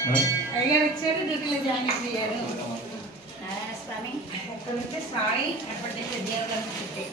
అయ్యారు వచ్చారు డ్యూటీలో జాయిన్ అయ్యారు స్వామి అక్కడ నుంచి స్వామి అప్పటి నుంచి దేవుళ్ళని చుట్టే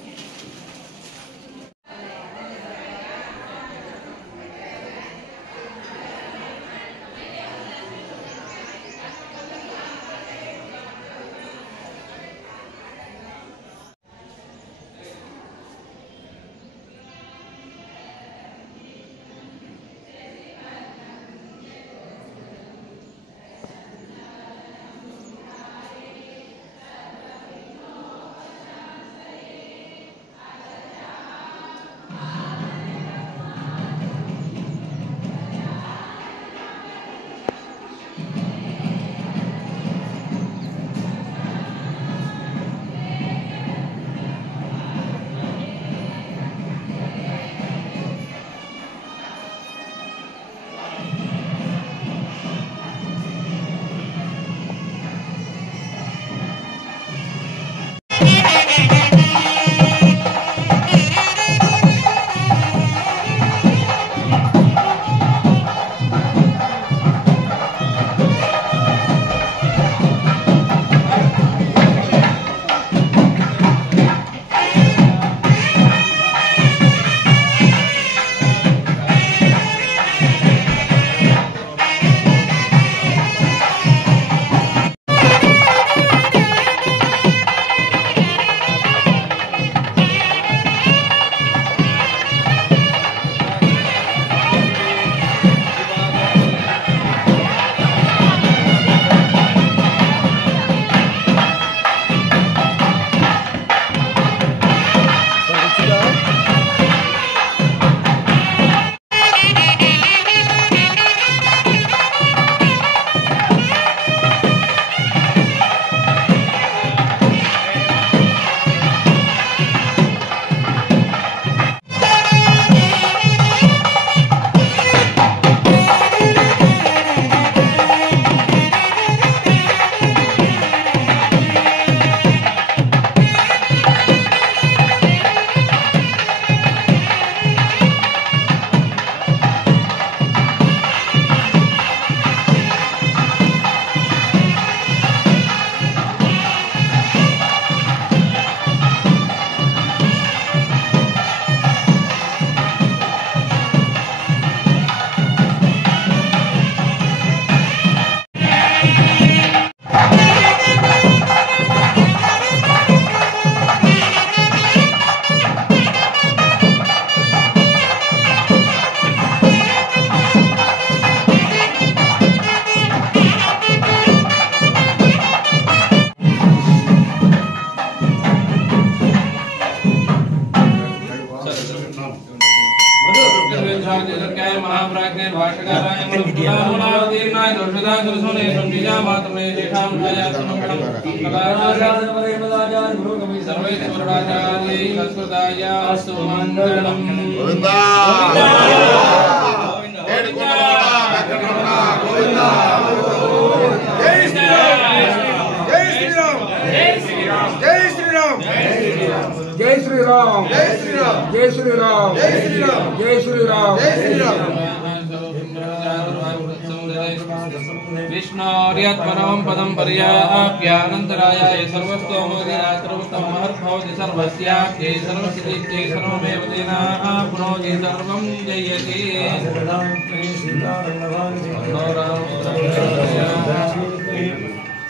विष्णोर्यत्परमं पदं पर्याप्यानन्तरायाय सर्वस्तोमोदिनात्रमुत्तममहद्भवति सर्वस्याख्ये सर्वसिद्धिख्ये सर्वमेव तेनाप्नोति सर्वं जयति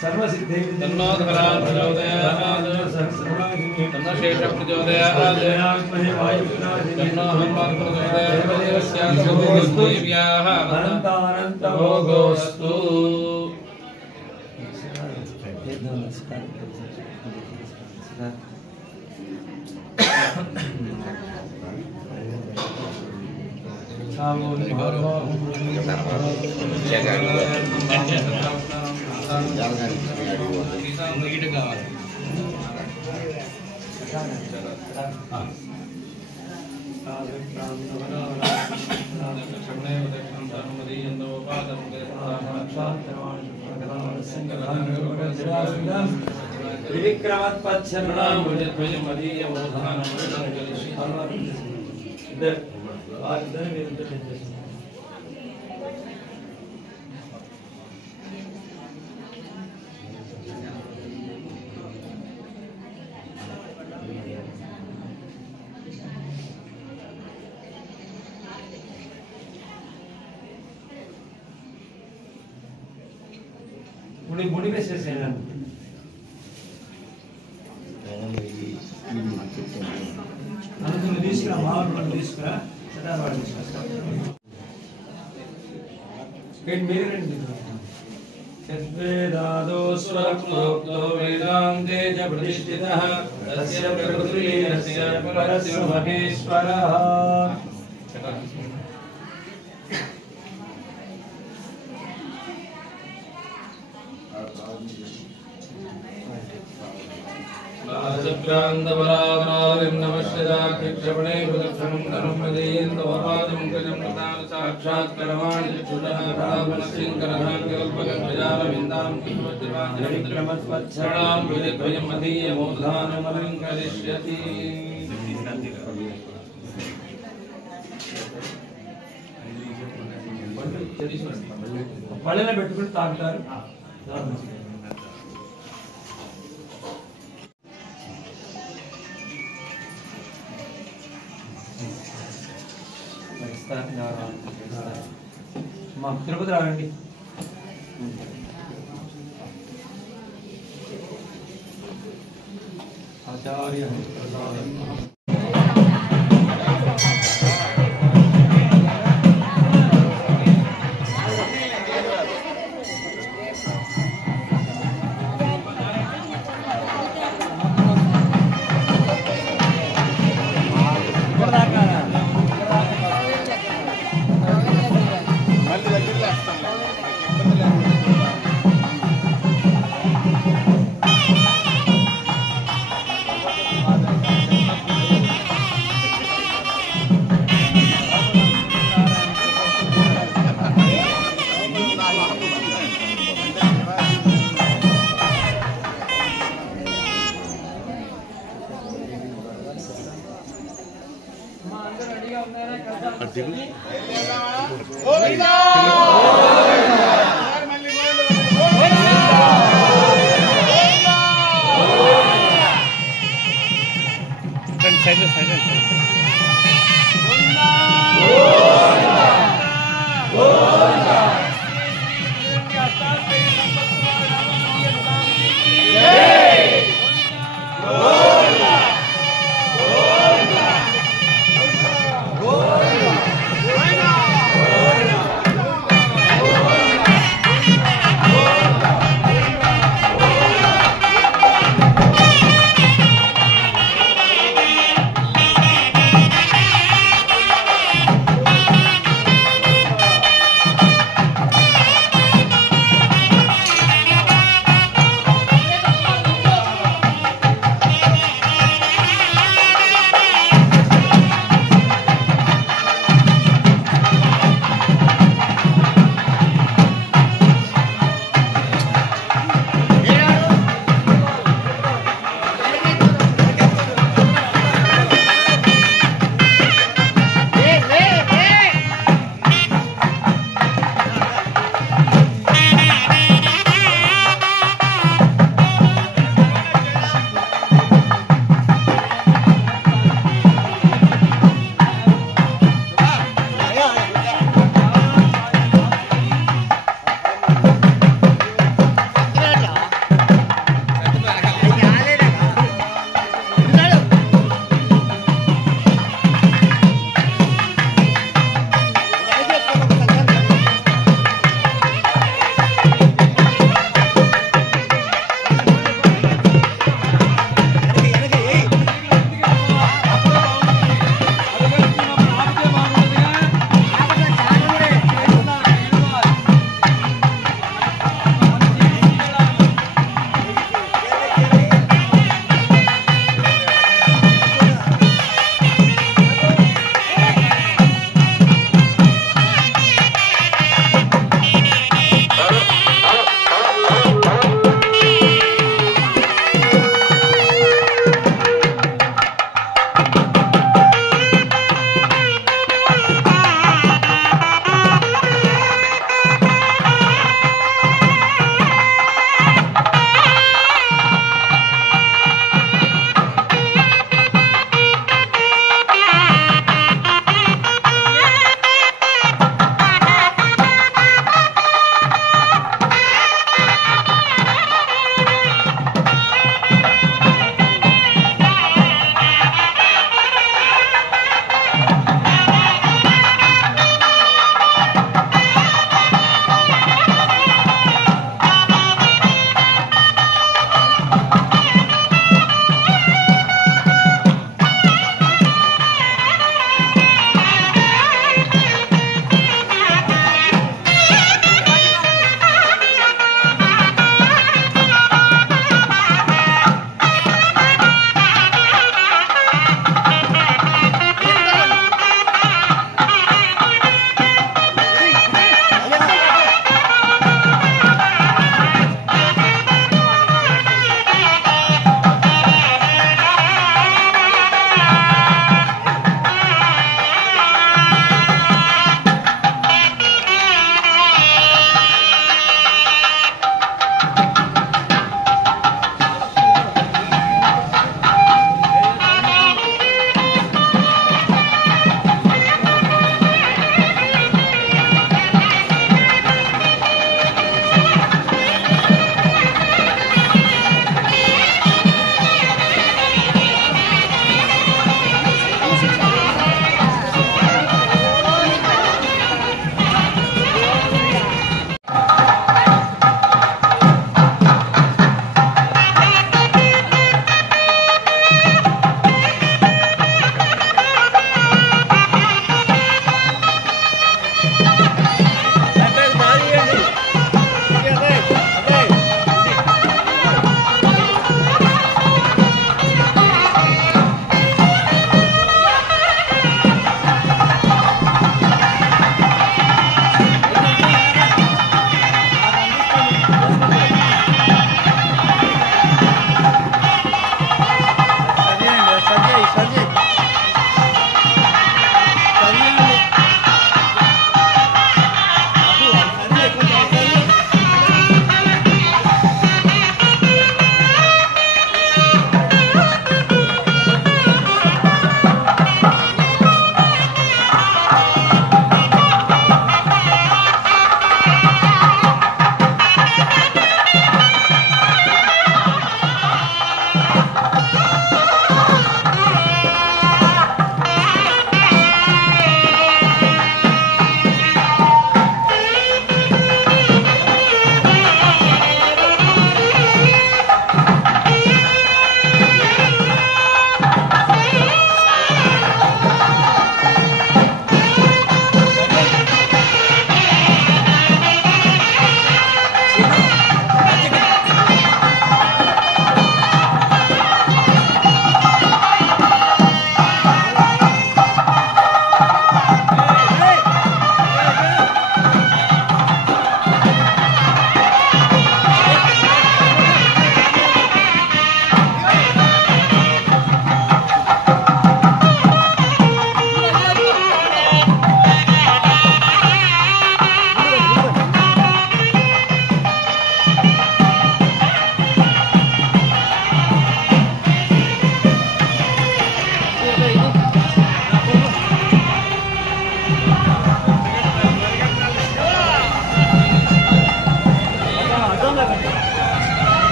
सर्वसिद्धे तन्नो धरा प्रचोदयात् तन्नो शेष प्रचोदयात् तन्नो हनुमान् प्रचोदयात् देव्याः भोगोऽस्तु ముడి వేసేసాను అందుకు తీసుకురా మామూలు తీసుకురా సదావాడు తీసుకురా మీరే రండి यद्वेदादो स्वप्नोक्तो वेदान्ते च प्रतिष्ठितः तस्य प्रकृतिरस्य परस्य महेश्वरः लाजप्रान्तपरावराविं नमश्यदाक्षिक्षपणे प्रदक्षिणं धनं मदीयन्तवपादं गजं प्रदान साक्षात्करवाणि चक्षुषः रावणसिंकरः कल्पकल्पजालविन्दां किल्वज्रवाजनमित्रमत्वच्छणां विजद्वयं मदीयमोधानमलङ्करिष्यति పళ్ళెలో పెట్టుకుని తాగుతారు మా తిరుపతి రావండి ఆచార్య Why not?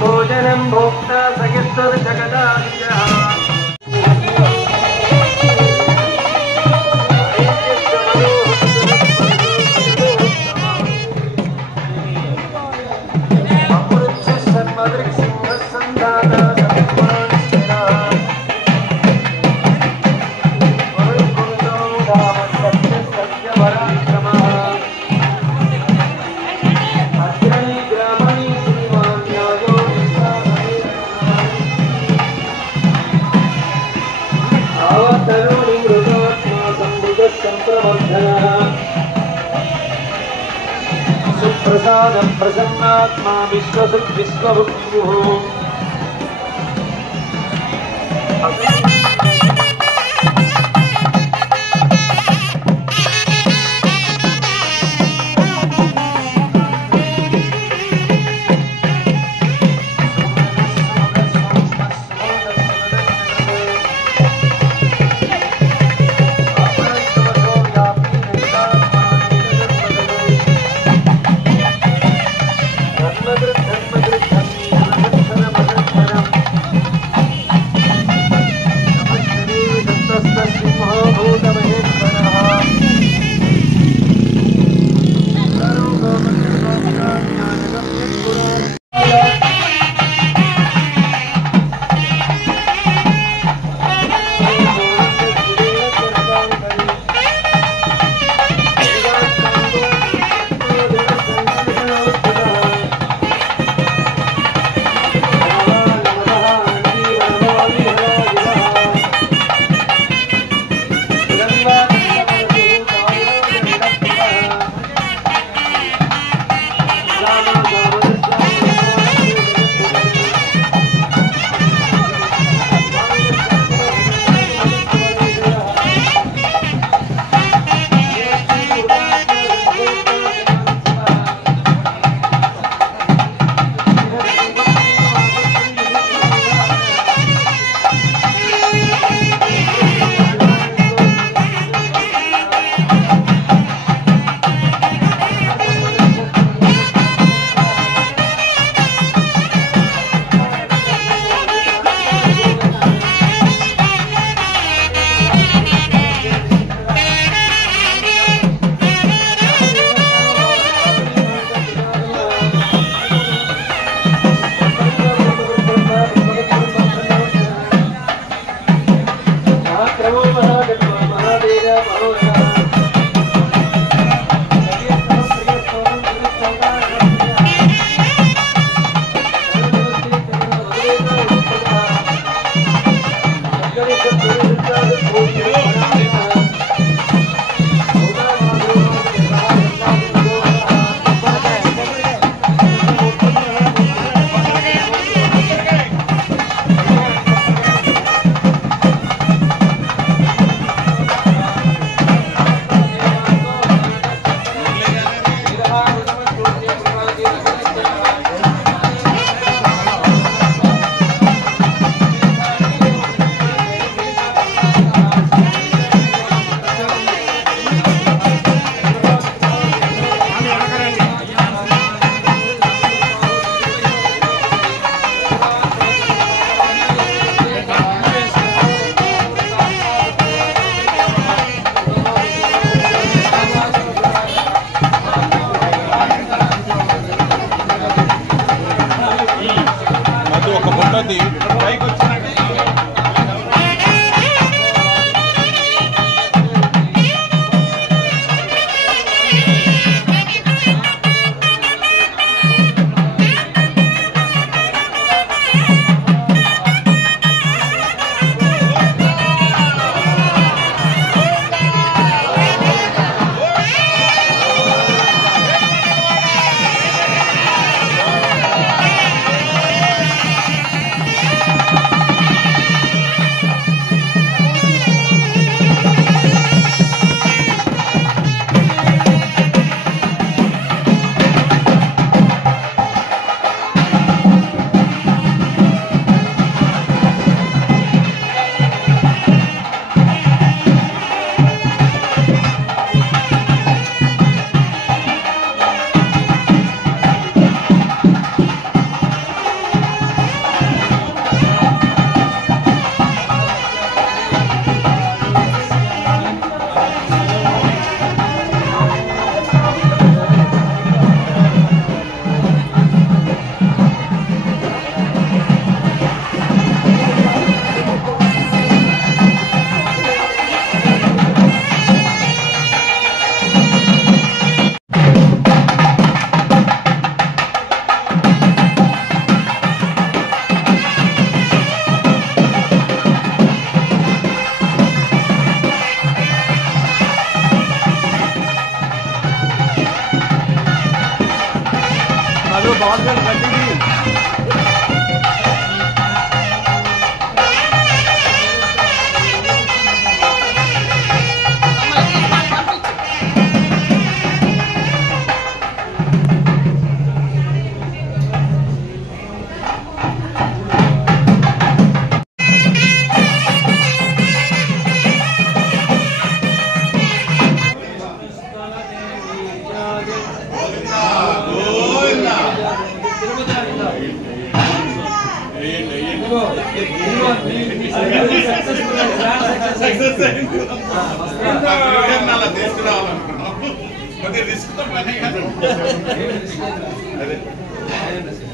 भोजनं भोक्ता सयस्तर्जगदादिजः सुप्रसादं प्रसन्नात्मा विश्वसुख विश्वभुक्तुः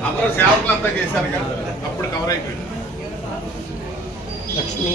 అందరూ సేవకులు అంతా చేశారు కదా, అప్పుడు కవర్ అయిపోయింది. లక్ష్మీ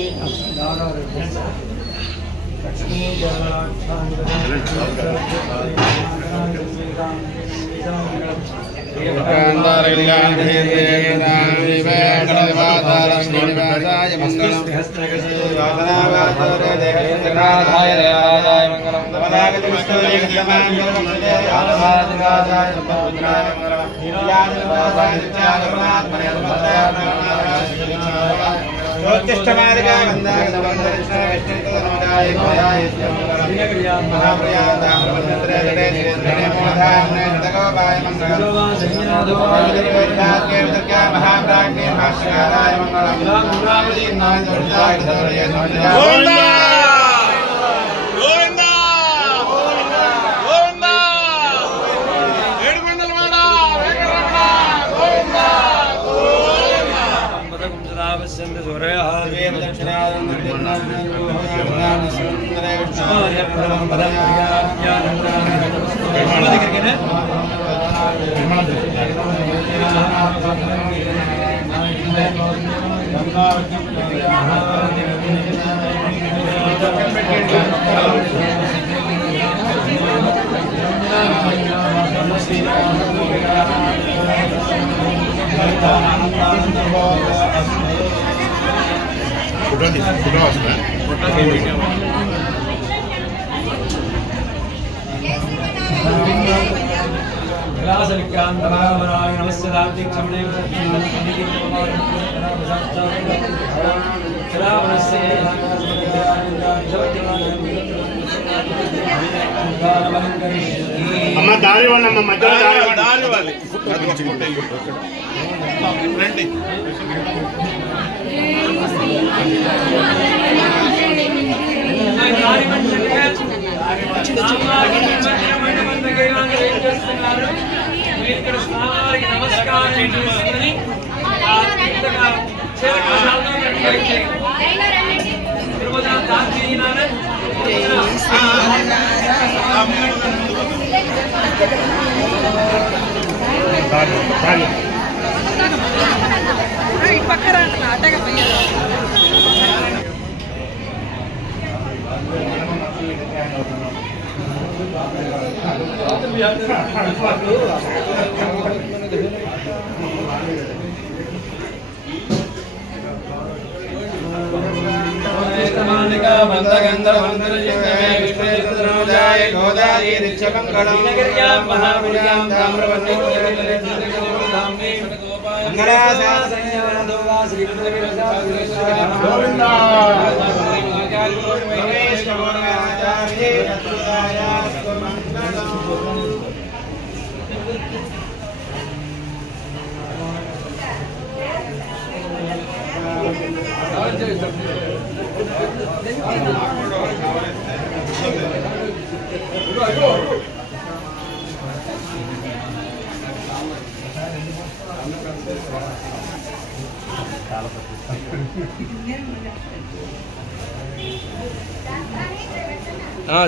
అమ్మ దారి వాళ్ళమ్మ మధ్యలో దారి వాళ్ళు రండి. ఇక్కడ స్నానానికి నమస్కారం చేసుకుని పక్కన అట్టగా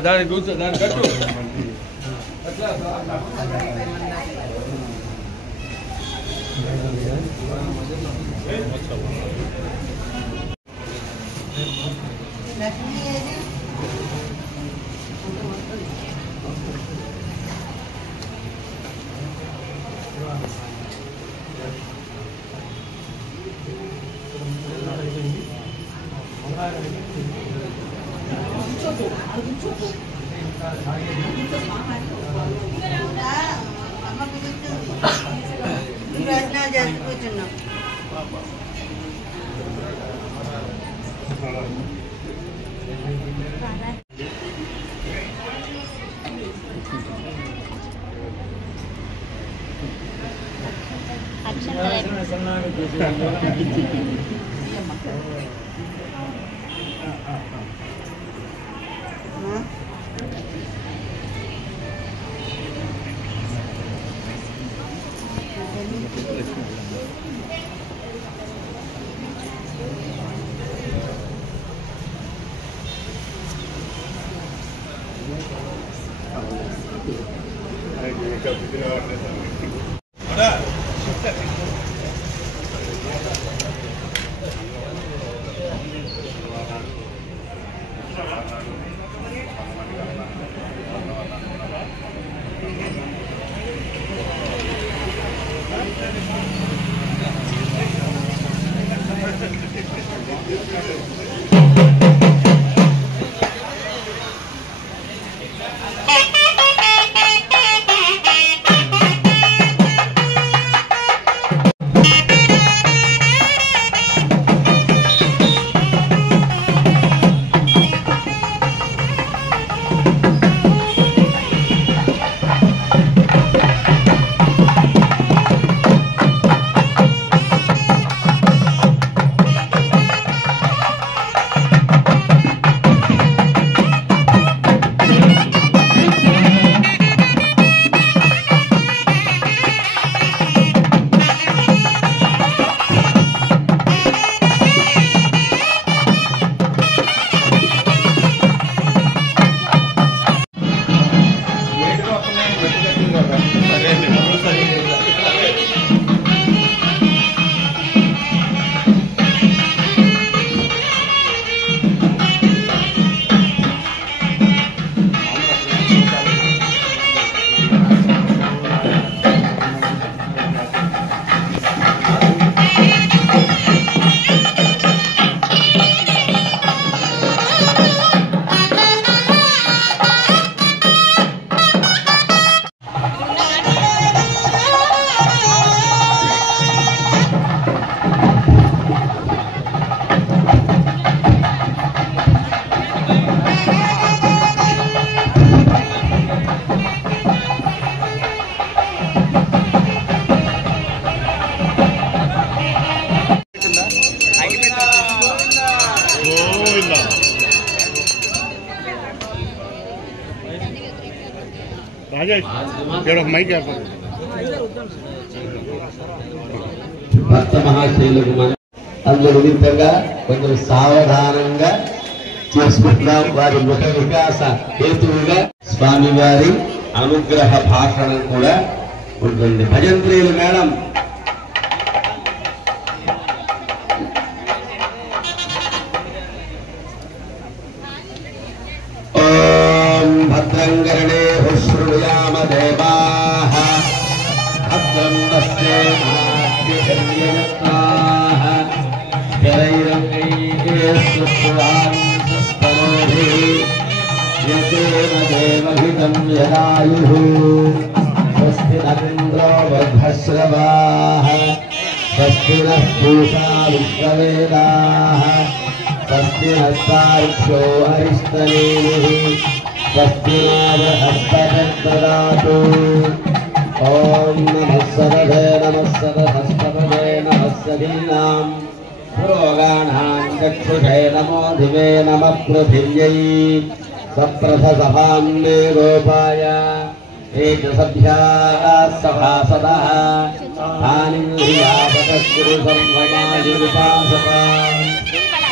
దాని కూర్చో, దాని కట్టు. కూర్చున్నాం. భక్త మహాశైలకు మనం అందులో విధంగా కొంచెం సావధానంగా చేసుకుంటున్నాం. వారి ముఖ వికాస హేతువుగా స్వామివారి అనుగ్రహ భాషణం కూడా ఉంటుంది. భజంత్రీలు మేడం భద్రం కర్ణే శృణుయామ దేవాః భద్రం పశ్యేమాద్యయత్నాః స్థిరైరంగైః యతేన దేవహితం యదాయుః స్వస్తి నరేంద్రో వృద్ధశ్రవాః స్వస్తి నః పూషా విశ్వవేదాః స్వస్తి నస్తార్క్ష్యో అరిష్టనేమిః స్వస్తి బృహస్పతిర్దదాతు. ఓం నమః సరదే నమః సరస్వతే నమః సదీనాం పురోగాణాం చక్షుషే నమో దివే నమః పృథివ్యై సప్రథసభాం మే గోపాయ ఏకసభ్యాः సభాసదः తానింద్రియాపతస్కురు సంవమాయుపాసతా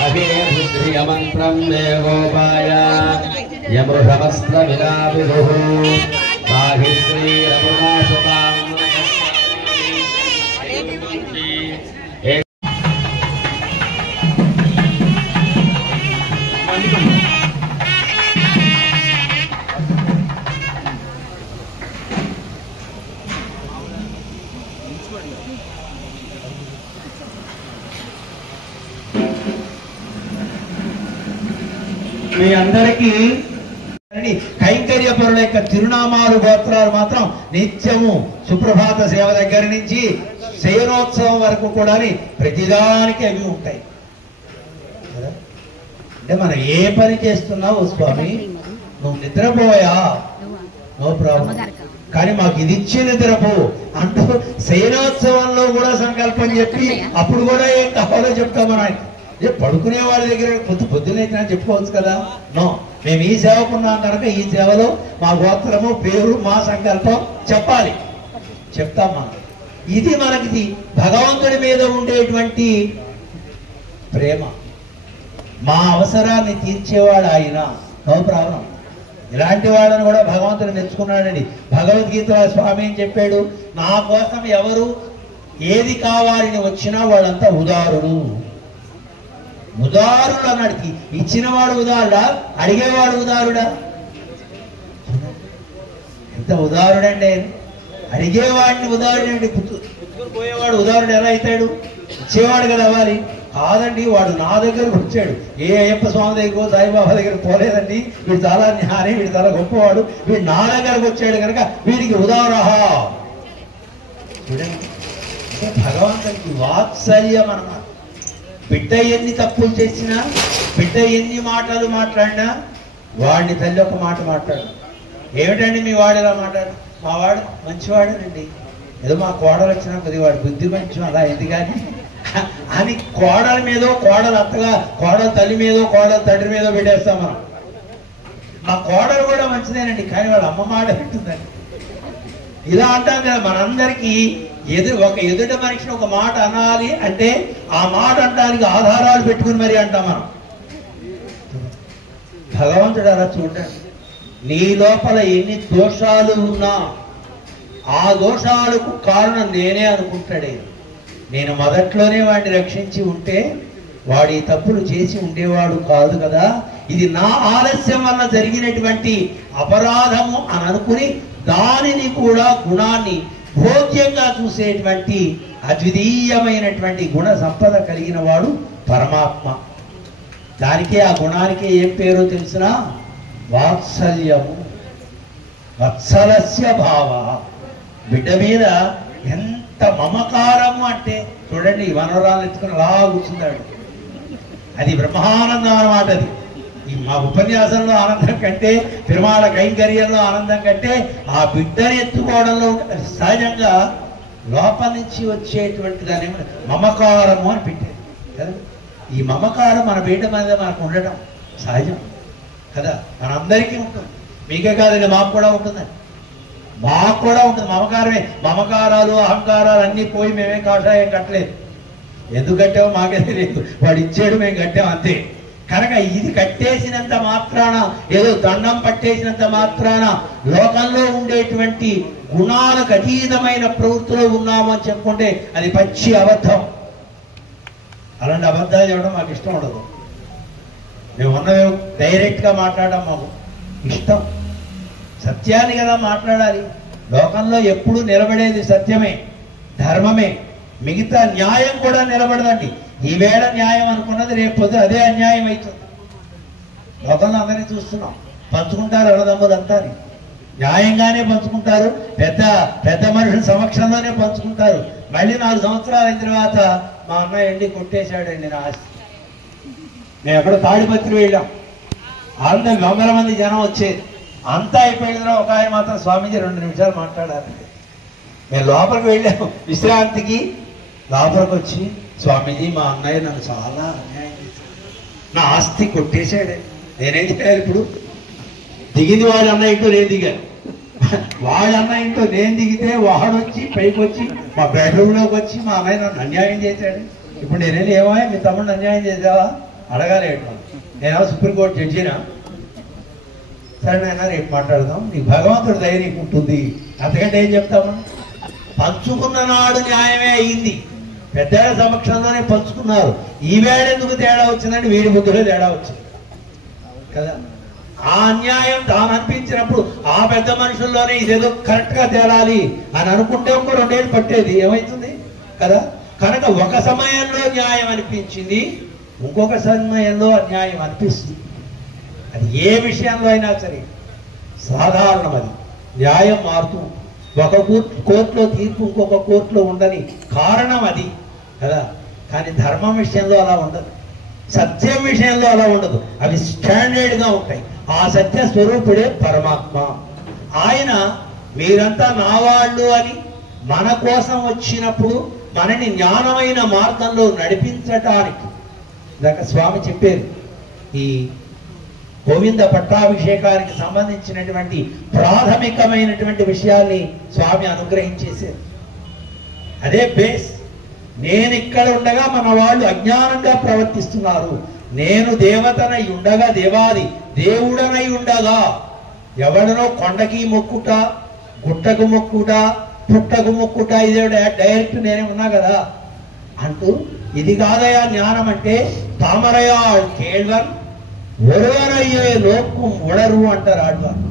అభిర్యమంత్రం మే గోపాయ యమృషమస్త్ర విలాపిదుః సాహిశ్రీరమునాశతాం. మీ అందరికీ కైంకర్య పరుల యొక్క తిరునామాలు గోత్రాలు మాత్రం నిత్యము సుప్రభాత సేవ దగ్గర నుంచి శయనోత్సవం వరకు కూడా ప్రతిదానికి అవి ఉంటాయి. అంటే మనం ఏ పని చేస్తున్నావు స్వామి, నువ్వు నిద్రపోయా నో ప్రాబ్లం, కానీ మాకు ఇది ఇచ్చి నిద్రపో అంటూ శయనోత్సవంలో కూడా సంకల్పం చెప్పి అప్పుడు కూడా ఏం కావాలో చెప్తామని పడుకునే వాళ్ళ దగ్గర పొద్దునైతే చెప్పుకోవచ్చు కదా. నో, మేము ఈ సేవకున్నాం కనుక ఈ సేవలో మా గోత్రము పేరు మా సంకల్పం చెప్పాలి, చెప్తామా. ఇది మనకి భగవంతుడి మీద ఉండేటువంటి ప్రేమ. మా అవసరాన్ని తీర్చేవాడు ఆయన, నో ప్రాబ్లం. ఇలాంటి వాళ్ళని కూడా భగవంతుడు మెచ్చుకున్నాడండి. భగవద్గీతలో స్వామి ఏం చెప్పాడు? నా కోసం ఎవరు ఏది కావాలని వచ్చినా వాళ్ళంతా ఉదారుడు. ఉదారుడు అన్నాడు. ఇచ్చినవాడు ఉదారుడా, అడిగేవాడు ఉదారుడా? ఎంత ఉదారుడండి! అడిగేవాడిని ఉదారుడండి. పుచ్చుకుని పోయేవాడు ఉదారుడు ఎలా అవుతాడు? ఇచ్చేవాడు కదా అవ్వాలి. కాదండి, వాడు నా దగ్గరకు వచ్చాడు. ఏ అయ్యప్ప స్వామి దగ్గర సాయిబాబా దగ్గర పోలేదండి. వీడు చాలా జ్ఞాని, వీడు చాలా గొప్పవాడు, వీడు నా దగ్గరకు వచ్చాడు కనుక వీడికి ఉదారహ. చూడండి, భగవంతునికి వాత్సల్యం అన్నమాట. బిడ్డ ఎన్ని తప్పులు చేసినా, బిడ్డ ఎన్ని మాటలు మాట్లాడినా వాడిని తల్లి ఒక మాట మాట్లాడు. ఏమిటండి మీ వాడు ఇలా మాట్లాడు? మా వాడు మంచివాడేనండి, ఏదో మా కోడలు వచ్చినా కొద్దిగా వాడు బుద్ధి మంచి అలా ఎందుకని అని కోడల మీదో, కోడలు అత్తగా, కోడలు తల్లి మీదో, కోడలు తండ్రి మీదో పెట్టేస్తాం మనం. మా కోడలు కూడా మంచిదేనండి, కానీ వాళ్ళ అమ్మ మాట వింటుందండి. ఇలా అంటాం కదా. మనందరికీ ఎదుట మనిషిని ఒక మాట అనాలి అంటే ఆ మాట అనడానికి ఆధారాలు పెట్టుకుని మరి అంటాం మనం. భగవంతుడు అలా చూడండి, నీ లోపల ఎన్ని దోషాలు ఉన్నా ఆ దోషాలకు కారణం నేనే అనుకుంటాడే. నేను మొదట్లోనే వాడిని రక్షించి ఉంటే వాడి తప్పులు చేసి ఉండేవాడు కాదు కదా. ఇది నా ఆలస్యం వల్ల జరిగినటువంటి అపరాధము అని అనుకుని దానిని కూడా గుణాన్ని భోగ్యంగా చూసేటువంటి అద్వితీయమైనటువంటి గుణ సంపద కలిగిన వాడు పరమాత్మ. దానికే, ఆ గుణానికే ఏం పేరు తెలిసిన? వాత్సల్యము. వత్సలస్య భావ. బిడ్డ మీద ఎంత మమకారము అంటే చూడండి, వనరాలను ఎత్తుకుని అలా కూర్చున్నాడు. అది బ్రహ్మానందం అన్నమాట. అది ఈ మా ఉపన్యాసంలో ఆనందం కంటే, తిరుమల కైంకర్యంలో ఆనందం కంటే ఆ బిడ్డని ఎత్తుకోవడంలో సహజంగా లోపల నుంచి వచ్చేటువంటి దాని మమకారము అని పెట్టారు కదా. ఈ మమకారం మన బిడ్డ మీద మనకు ఉండటం సహజం కదా. మనందరికీ ఉంటుంది, మీకే కాదండి, మాకు కూడా ఉంటుందండి. మాకు కూడా ఉంటుంది మమకారమే. మమకారాలు అహంకారాలు అన్నీ పోయి మేమేం కాషాయం కట్టలేదు. ఎందుకు కట్టామో మాకే తెలియదు, వాడు ఇచ్చాడు, మేము కట్టాం అంతే. కనుక ఇది కట్టేసినంత మాత్రాన, ఏదో దండం పట్టేసినంత మాత్రాన లోకంలో ఉండేటువంటి గుణాలకు అతీతమైన ప్రవృత్తిలో ఉన్నాము అని చెప్పుకుంటే అది పచ్చి అబద్ధం. అలాంటి అబద్ధాలు చెప్పడం మాకు ఇష్టం ఉండదు. మేము ఉన్నవి డైరెక్ట్గా మాట్లాడడం మాకు ఇష్టం. సత్యాన్ని కదా మాట్లాడాలి. లోకంలో ఎప్పుడు నిలబడేది సత్యమే, ధర్మమే. మిగతా న్యాయం కూడా నిలబడదండి. ఈవేళ న్యాయం అనుకున్నది రేపు అదే అన్యాయం అవుతుంది. లోకంలో అందరినీ చూస్తున్నాం, పంచుకుంటారు అన్నదమ్ములంతా, న్యాయంగానే పంచుకుంటారు. పెద్ద పెద్ద మనుషుల సమక్షంలోనే పంచుకుంటారు. మళ్ళీ 4 సంవత్సరాల అయిన తర్వాత మా అన్నయ్య ఎండి కొట్టేశాడండి నా ఆస్తి. మేము ఎక్కడో తాడిపత్రి వెళ్ళాం, అందరూ 100 మంది జనం వచ్చేది. అంతా అయిపోయిన ఒక ఆయన మాత్రం స్వామీజీ 2 నిమిషాలు మాట్లాడాలి. మేము లోపలికి వెళ్ళాము విశ్రాంతికి. లోపలికి వచ్చి, స్వామీజీ మా అన్నయ్య నన్ను చాలా అన్యాయం చేశాడు, నా ఆస్తి కొట్టేశాడే, నేనేం చేయాలి ఇప్పుడు? దిగింది వాడి అన్న ఇంటో నేను దిగాను, వాడి అన్న ఇంటో నేను దిగితే వాడు వచ్చి పైకి వచ్చి మా బెడ్రూమ్లోకి వచ్చి మా అన్నయ్య నన్ను అన్యాయం చేశాడు. ఇప్పుడు నేనేది ఏమో మీ తమ్ముడిని అన్యాయం చేసావా అడగాలి. నేనేమో సుప్రీంకోర్టు జడ్జినా? సరేనైనా రేపు మాట్లాడదాం, నీకు భగవంతుడి దయ నీకు ఉంటుంది, అంతకంటే ఏం చెప్తాము? పంచుకున్న నాడు న్యాయమే అయ్యింది, పెద్దల సమక్షంలోనే పంచుకున్నారు. ఈవేళ ఎందుకు తేడా వచ్చిందంటే వీడి బుద్ధిలో తేడా వచ్చింది కదా. ఆ అన్యాయం తాను అనిపించినప్పుడు ఆ పెద్ద మనుషుల్లోనే ఇదేదో కరెక్ట్ గా తేలాలి అని అనుకుంటే ఇంకో 2 ఏళ్ళు పట్టేది, ఏమవుతుంది కదా. కనుక ఒక సమయంలో న్యాయం అనిపించింది, ఇంకొక సమయంలో అన్యాయం అనిపిస్తుంది. అది ఏ విషయంలో అయినా సరే సాధారణం. అది న్యాయం మారుతూ ఒక కోర్టులో తీర్పు ఇంకొక కోర్టులో ఉండని కారణం అది కదా. కానీ ధర్మం విషయంలో అలా ఉండదు, సత్యం విషయంలో అలా ఉండదు. అవి స్టాండర్డ్గా ఉంటాయి. ఆ సత్య స్వరూపుడే పరమాత్మ. ఆయన మీరంతా నా వాళ్ళు అని మన కోసం వచ్చినప్పుడు మనని జ్ఞానమైన మార్గంలో నడిపించటానికి ఇందాక స్వామి చెప్పారు. ఈ గోవింద పట్టాభిషేకానికి సంబంధించినటువంటి ప్రాథమికమైనటువంటి విషయాల్ని స్వామి అనుగ్రహించేశారు. అదే బేస్. నేను ఇక్కడ ఉండగా మన వాళ్ళు అజ్ఞానంగా ప్రవర్తిస్తున్నారు, నేను దేవతనై ఉండగా, దేవాది దేవుడనై ఉండగా ఎవడనో కొండకి మొక్కుట, గుట్టకు మొక్కుట, పుట్టకు మొక్కుట, ఇదే డైరెక్ట్ నేనే ఉన్నా కదా అంటూ, ఇది కాదయా జ్ఞానం అంటే తామరయాళ్ కేళ్వన్ ఒరువరయ్యే లోకం ఉడరు అంటారు ఆడవారు.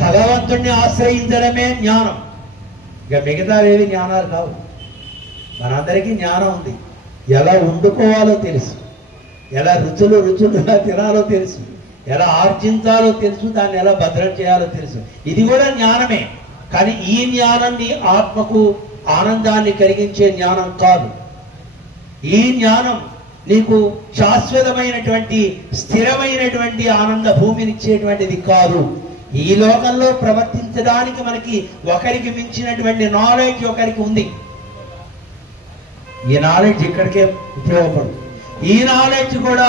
భగవంతుణ్ణి ఆశ్రయించడమే జ్ఞానం. ఇక మిగతావేవి జ్ఞానాలు కావు. మనందరికీ జ్ఞానం ఉంది. ఎలా వండుకోవాలో తెలుసు, ఎలా రుచులుగా తినాలో తెలుసు, ఎలా ఆర్జించాలో తెలుసు, దాన్ని ఎలా భద్రం చేయాలో తెలుసు. ఇది కూడా జ్ఞానమే. కానీ ఈ జ్ఞానం నీ ఆత్మకు ఆనందాన్ని కలిగించే జ్ఞానం కాదు. ఈ జ్ఞానం నీకు శాశ్వతమైనటువంటి స్థిరమైనటువంటి ఆనంద భూమినిచ్చేటువంటిది కాదు. ఈ లోకంలో ప్రవర్తించడానికి మనకి ఒకరికి మించినటువంటి నాలెడ్జ్ ఒకరికి ఉంది. ఈ నాలెడ్జ్ ఇక్కడికే ఉపయోగపడు. ఈ నాలెడ్జ్ కూడా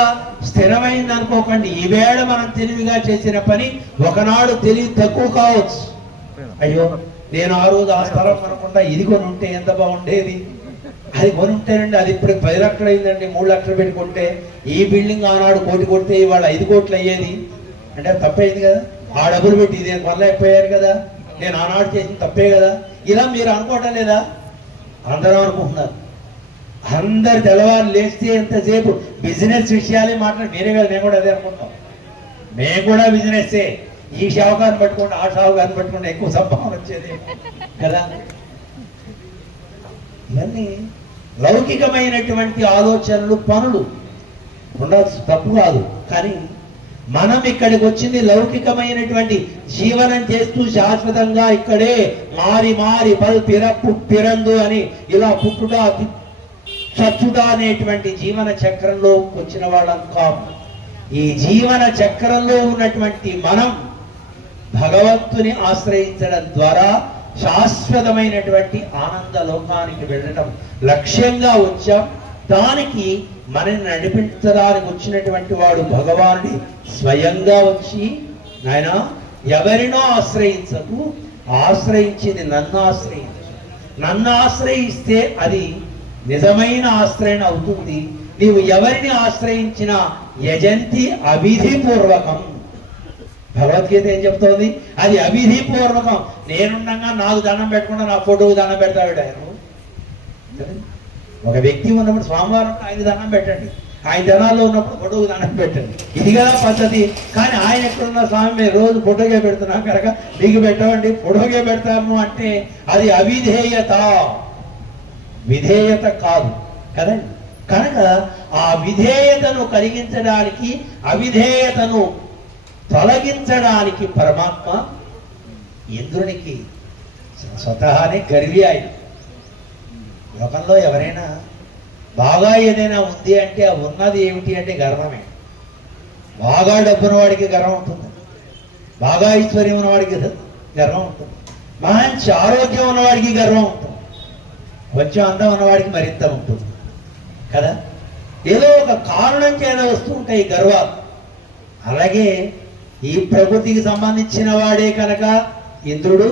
స్థిరమైంది అనుకోకండి. ఈవేళ మనం తెలివిగా చేసిన పని ఒకనాడు తెలివి తక్కువ కావచ్చు. అయ్యో నేను ఆ రోజు ఆ స్థలం అనకుండా ఇది కొని ఉంటే ఎంత బాగుండేది, అది కొని ఉంటేనండి అది ఇప్పుడు 10 లక్షలు అయిందండి, 3 లక్షలు పెట్టుకుంటే ఈ బిల్డింగ్ ఆనాడు 1 కోటి కొడితే ఇవాళ 5 కోట్లు అయ్యేది అంటే తప్పైంది కదా. ఆ డబ్బులు పెట్టి ఇది వల్ల అయిపోయారు కదా, నేను ఆనాడు చేసిన తప్పే కదా. ఇలా మీరు అనుకోవటం లేదా? అందరూ అనుకుంటున్నారు. అందరు తెల్లవారు లేస్తే ఎంతసేపు బిజినెస్ విషయాలే మాట్లాడి మీరే కదా, మేము కూడా అదే అనుకుంటాం. మేము కూడా బిజినెస్సే. ఈ షావుకాన్ని పట్టుకుంటే ఆ షావుకాన్ని పట్టుకుంటే ఎక్కువ సంభావన వచ్చేది కదా. ఇవన్నీ లౌకికమైనటువంటి ఆలోచనలు, పనులు ఉండవచ్చు, తప్పు కాదు. కానీ మనం ఇక్కడికి వచ్చింది లౌకికమైనటువంటి జీవనం చేస్తూ శాశ్వతంగా ఇక్కడే మారి మారి పిరందు అని ఇలా పుట్టుట చచ్చుట అనేటువంటి జీవన చక్రంలో వచ్చిన వాళ్ళం కాదు. ఈ జీవన చక్రంలో ఉన్నటువంటి మనం భగవంతుని ఆశ్రయించడం ద్వారా శాశ్వతమైనటువంటి ఆనంద లోకానికి వెళ్ళడం లక్ష్యంగా వచ్చాం. దానికి మనని నడిపించడానికి వచ్చినటువంటి వాడు భగవానుడి స్వయంగా వచ్చి, నాయనా ఎవరినో ఆశ్రయించకు, ఆశ్రయించింది నన్ను ఆశ్రయించు. నన్ను ఆశ్రయిస్తే అది నిజమైన ఆశ్రయణ అవుతుంది. నీవు ఎవరిని ఆశ్రయించినా యజంతి అవిధిపూర్వకం. భగవద్గీత ఏం చెప్తోంది? అది అవిధిపూర్వకం. నేనుండగా నాకు దండం పెట్టకుండా నా ఫోటోకు దండం పెడతాడు ఆయన. ఒక వ్యక్తి ఉన్నప్పుడు స్వామివారం ఆయన దండం పెట్టండి, ఆయన జనాల్లో ఉన్నప్పుడు ఫోటోకు దండం పెట్టండి. ఇది కదా పద్ధతి. కానీ ఆయన ఎక్కడున్న స్వామి మేము రోజు ఫోటోకే పెడుతున్నాం కనుక మీకు పెట్టవండి, ఫోటోకే పెడతాము అంటే అది అవిధేయత, విధేయత కాదు కదండి. కనుక ఆ విధేయతను కలిగించడానికి, అవిధేయతను తొలగించడానికి పరమాత్మ ఇంద్రునికి స్వతహానే గర్వి ఆయన. లోకంలో ఎవరైనా బాగా ఏదైనా ఉంది అంటే ఆ ఉన్నది ఏమిటి అంటే గర్వమే. బాగా డబ్బున్న వాడికి గర్వం ఉంటుంది, బాగా ఐశ్వర్యం ఉన్నవాడికి గర్వం ఉంటుంది, మంచి ఆరోగ్యం ఉన్నవాడికి గర్వం ఉంటుంది, కొంచెం అందం ఉన్నవాడికి మరింత ఉంటుంది కదా. ఏదో ఒక కారణం చేత వస్తూ ఉంటాయి గర్వాలు. అలాగే ఈ ప్రకృతికి సంబంధించిన వాడే కనుక ఇంద్రుడు,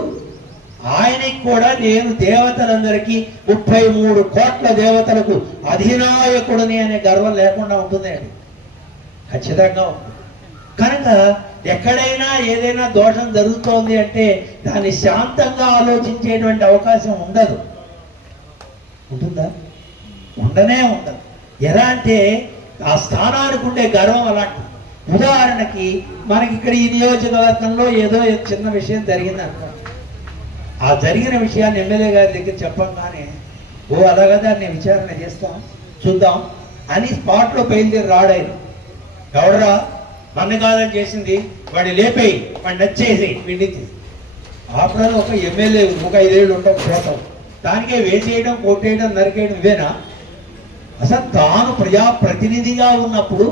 ఆయనకి కూడా నేను దేవతలందరికీ 33 కోట్ల దేవతలకు అధినాయకుడిని అనే గర్వం లేకుండా ఉంటుంది అండి, ఖచ్చితంగా ఉంటుంది. కనుక ఎక్కడైనా ఏదైనా దోషం జరుగుతోంది అంటే దాన్ని శాంతంగా ఆలోచించేటువంటి అవకాశం ఉండదు. ఉంటుందా? ఉండనే ఉండదు. ఎలా అంటే ఆ స్థానానికి ఉండే గర్వం అలాంటి. ఉదాహరణకి మనకి ఇక్కడ ఈ నియోజకవర్గంలో ఏదో చిన్న విషయం జరిగింది అనుకోండి. ఆ జరిగిన విషయాన్ని ఎమ్మెల్యే గారి దగ్గర చెప్పంగానే ఓ అలాగా దాన్ని విచారణ చేస్తాం చూద్దాం అని స్పాట్లో బయలుదేరి రాడాయన. ఎవడరా మన కాదని చేసింది, వాడిని లేపేయి, వాడిని నచ్చేసి పిండించి. అప్పుడు ఒక ఎమ్మెల్యే ఒక 5 ఏళ్ళు ఉండకపోతాం, దానికే వేసేయడం, కొట్టేయడం, నరికేయడం ఇవేనా? అసలు తాను ప్రజాప్రతినిధిగా ఉన్నప్పుడు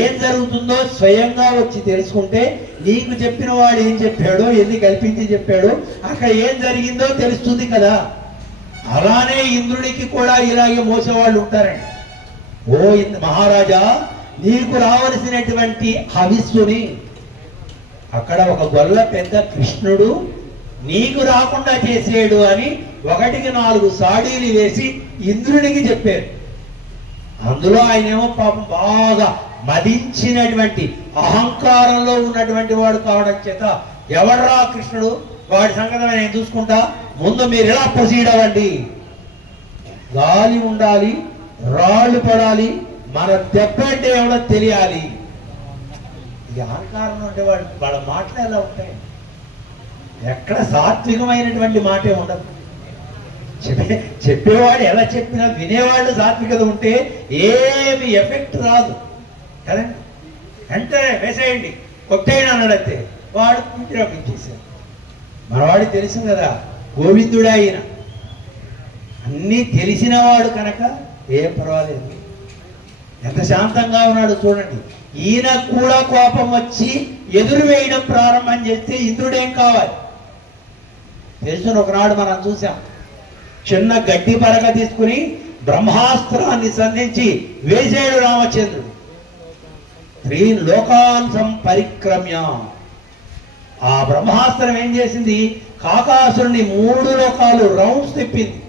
ఏం జరుగుతుందో స్వయంగా వచ్చి తెలుసుకుంటే, నీకు చెప్పిన వాడు ఏం చెప్పాడో, ఎన్ని కల్పించి చెప్పాడో, అక్కడ ఏం జరిగిందో తెలుస్తుంది కదా. అలానే ఇంద్రుడికి కూడా ఇలాగే మోసేవాళ్ళు ఉంటారండి. ఓ మహారాజా, నీకు రావలసినటువంటి హవిస్సుని అక్కడ ఒక గొల్ల పెద్ద కృష్ణుడు నీకు రాకుండా చేసేడు అని 1కి 4 సాడీలు వేసి ఇంద్రుడికి చెప్పారు. అందులో ఆయనేమో పాపం బాగా మదించినటువంటి అహంకారంలో ఉన్నటువంటి వాడు కావడం చేత ఎవడరా కృష్ణుడు, వాడి సంగతి నేను చూసుకుంటా, ముందు మీరు ఎలా ప్రొసీడ్ అవ్వండి. గాలి ఉండాలి, రాళ్ళు పడాలి, మన దెబ్బ అంటే ఎవడో తెలియాలి. ఇది అహంకారం అంటే వాళ్ళ మాటలు ఎలా ఉంటాయి? ఎక్కడ సాత్వికమైనటువంటి మాటే ఉండదు. చెప్పేవాడు ఎలా చెప్పినా వినేవాళ్ళు సాత్వికత ఉంటే ఏమి ఎఫెక్ట్ రాదు కదండి. అంటే వేసేయండి, కొట్టేయండి అన్నాడంతే, వాడు ఇంటి రప్పించేశాడు. మనవాడికి తెలుసు కదా, గోవిందుడే ఆయన, అన్నీ తెలిసినవాడు కనుక ఏం పర్వాలేదు. ఎంత శాంతంగా ఉన్నాడు చూడండి. ఈయన కూడా కోపం వచ్చి ఎదురు వేయడం ప్రారంభం చేస్తే ఇంద్రుడేం కావాలి? తెలుసుని ఒకనాడు మనం చూసాం, చిన్న గడ్డి పరక తీసుకుని బ్రహ్మాస్త్రాన్ని సంధించి వేసాడు రామచంద్రుడు. 3 లోకాన్ సంపరిక్రమ్య. ఆ బ్రహ్మాస్త్రం ఏం చేసింది? కాకాసురుని 3 లోకాలు రౌండ్స్ తిప్పింది.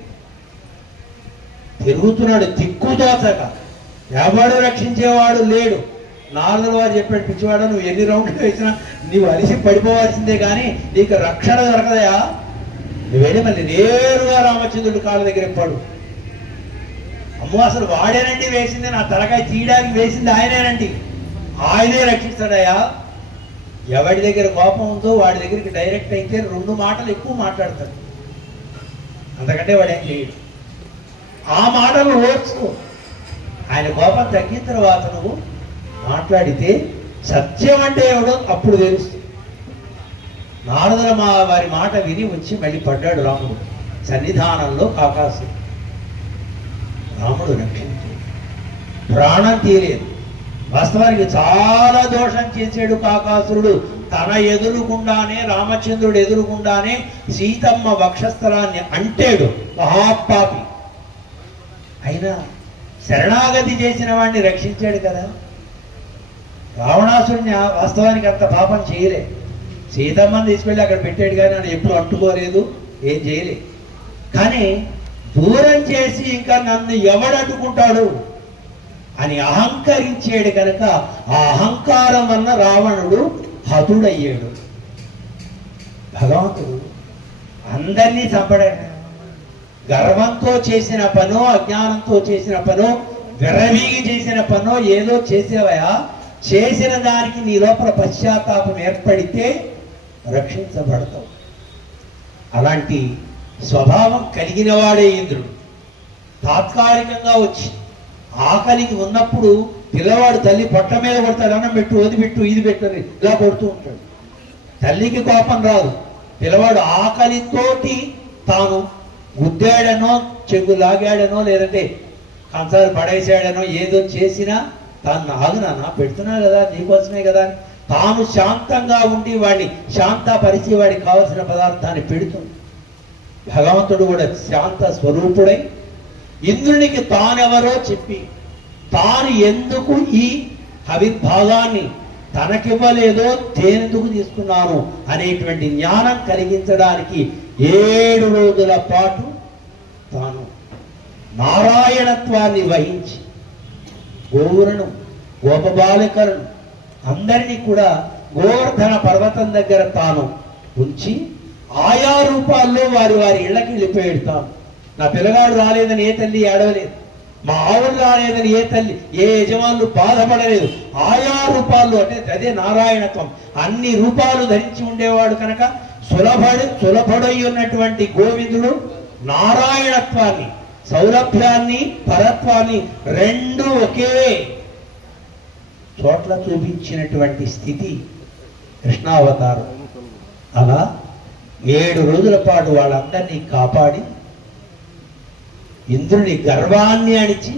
తిరుగుతున్నాడు దిక్కుతోచక, ఎవడు రక్షించేవాడు లేడు. నారదుల వారు చెప్పాడు, పిచ్చివాడు నువ్వు ఎన్ని రౌండ్లు వేసినా నీవు అలిసి పడిపోవాల్సిందే కానీ నీకు రక్షణ దొరకదయా. నువ్వు వెళ్ళి మళ్ళీ నేరుగా రామచంద్రుడి కాళ్ళ దగ్గర పడు. అమ్మో అసలు వాడేనండి వేసింది, నా తలకాయ తీయడానికి వేసింది ఆయనేనండి, ఆయనే రక్షిస్తాడయా. ఎవడి దగ్గర కోపం ఉందో వాడి దగ్గరికి డైరెక్ట్ అయితే 2 మాటలు ఎక్కువ మాట్లాడతాడు, అంతకంటే వాడేం చేయడు. ఆ మాటలు ఓర్చుకో. ఆయన కోపం తగ్గిన తర్వాత నువ్వు మాట్లాడితే సత్యం అంటే ఎవడో అప్పుడు తెలుస్తుంది. నారదుల వారి మాట విని వచ్చి మళ్ళీ పడ్డాడు రాముడు సన్నిధానంలో. కాకాసుడు రాముడు రక్షించాడు, ప్రాణం తీయలేదు. వాస్తవానికి చాలా దోషం చేశాడు కాకాసురుడు. తన ఎదురుగుండానే, రామచంద్రుడు ఎదురుగుండానే సీతమ్మ వక్షస్థలాన్ని అంటాడు, మహాపాపి. అయినా శరణాగతి చేసిన వాడిని రక్షించాడు కదా. రావణాసుడిని వాస్తవానికి అంత పాపం చేయలే. సీతమ్మని తీసుకెళ్ళి అక్కడ పెట్టాడు కానీ ఆయన ఎప్పుడు అంటుకోలేదు, ఏం చేయలేదు. కానీ దూరం చేసి ఇంకా నన్ను ఎవడట్టుకుంటాడు అని అహంకరించాడు కనుక ఆ అహంకారం వల్ల రావణుడు హతుడయ్యాడు. భగవంతుడు అందరినీ చంపడాడు. గర్వంతో చేసిన పనో, అజ్ఞానంతో చేసిన పనో, విర్రవీగి చేసిన పనో ఏదో చేసేవయా, చేసిన దానికి నీ లోపల పశ్చాత్తాపం ఏర్పడితే రక్షించబడతావు. అలాంటి స్వభావం కలిగిన వాడే ఇంద్రుడు. తాత్కాలికంగా వచ్చి ఆకలికి ఉన్నప్పుడు పిల్లవాడు తల్లి పొట్ట మీద కొడతాడు, అన్నం పెట్టు, వదిపెట్టు, ఇది పెట్టు ఇలా కొడుతూ ఉంటాడు. తల్లికి కోపం రాదు. పిల్లవాడు ఆకలితోటి తాను గుద్దాడనో, చెగ్గు లాగాడనో, లేదంటే కంచాలు పడేసాడనో ఏదో చేసినా తాను ఆగునా, పెడుతున్నా కదా, నీకోసమే కదా అని తాను శాంతంగా ఉండి వాడిని శాంతపరిచి వాడికి కావలసిన పదార్థాన్ని పెడుతుంది. భగవంతుడు కూడా శాంత స్వరూపుడై ఇంద్రునికి తానెవరో చెప్పి తాను ఎందుకు ఈ అవిర్భాగాన్ని తనకివ్వలేదో తేనెందుకు తీసుకున్నాను అనేటువంటి జ్ఞానం కలిగించడానికి 7 రోజుల పాటు తాను నారాయణత్వాన్ని వహించి గోవులను, గోపబాలికలను అందరినీ కూడా గోవర్ధన పర్వతం దగ్గర తాను ఉంచి ఆయా రూపాల్లో వారి ఇళ్ళకి వెళ్ళిపోయాడు. తాను నా పిల్లగాడు రాలేదని ఏ తల్లి ఏడవలేదు, మా ఆవులు రాలేదని ఏ తల్లి, ఏ యజమానులు బాధపడలేదు. ఆయా రూపాల్లో, అంటే అదే నారాయణత్వం, అన్ని రూపాలు ధరించి ఉండేవాడు కనుక సులభడై ఉన్నటువంటి గోవిందుడు నారాయణత్వాన్ని, సౌలభ్యాన్ని, పరత్వాన్ని 2 ఒకే చోట్ల చూపించినటువంటి స్థితి కృష్ణావతారం. అలా 7 రోజుల పాటు వాళ్ళందరినీ కాపాడి ఇంద్రుని గర్వాన్ని అణిచి